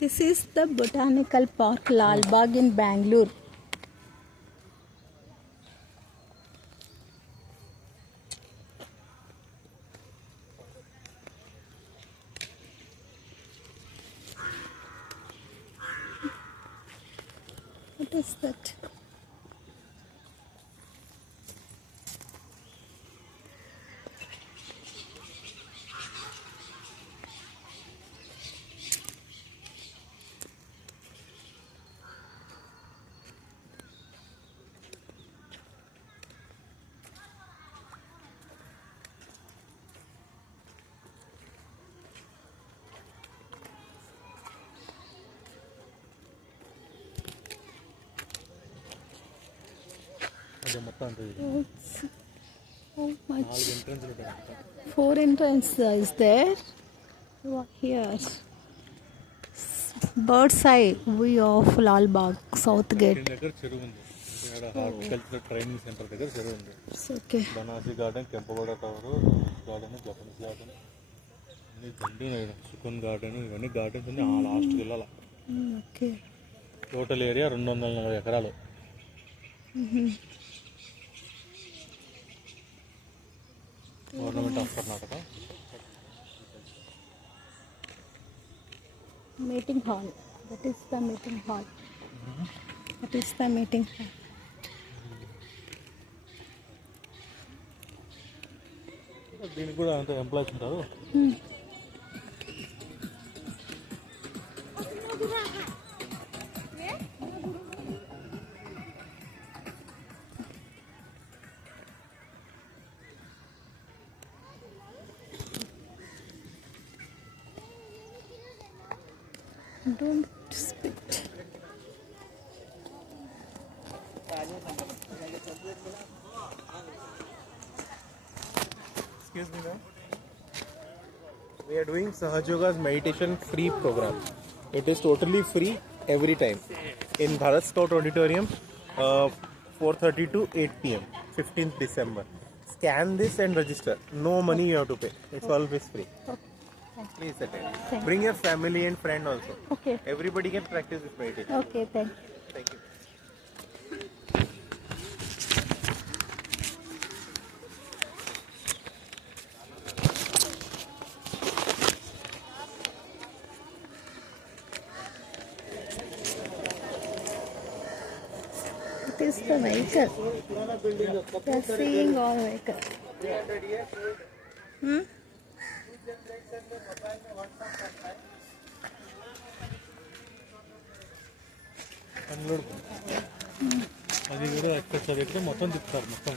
This is the Botanical Park, Lal Bagh in Bangalore. What is that? How much? 4 entrances is there. Here. Bird's eye view of Lal Bagh, South Gate. Horticulture training centre దగ్గర చెరువు ఉంది. Okay. బనాసి garden, Kempegowda tower garden, Japanese garden అన్ని దండి సుకున్ garden, ఇవన్నీ gardens అన్ని ఆ లాస్ట్కి వెళ్ళాలి. Okay. టోటల్ ఏరియా 240 ఎకరాలు. Government of Karnataka. Meeting hall. That is the meeting hall. That is the meeting hall. దీనికి కూడా అంత ఎంప్లాయీస్ ఉంటారు. Don't spit. Excuse me, ma'am. We are doing Sahaj Yoga's meditation free program. It is totally free every time in Bharat Scout Auditorium, 4:30 to 8 p.m. 15th December. Scan this and register. No money you have to pay. It's always free. Please attend. Bring your family and friend also. Okay. Everybody can practice this meditation. Okay, thank you. Thank you. It is the vehicle. We are seeing all vehicle. అది కూడా ఎక్కడ మొత్తం తిప్పుతారు మొత్తం.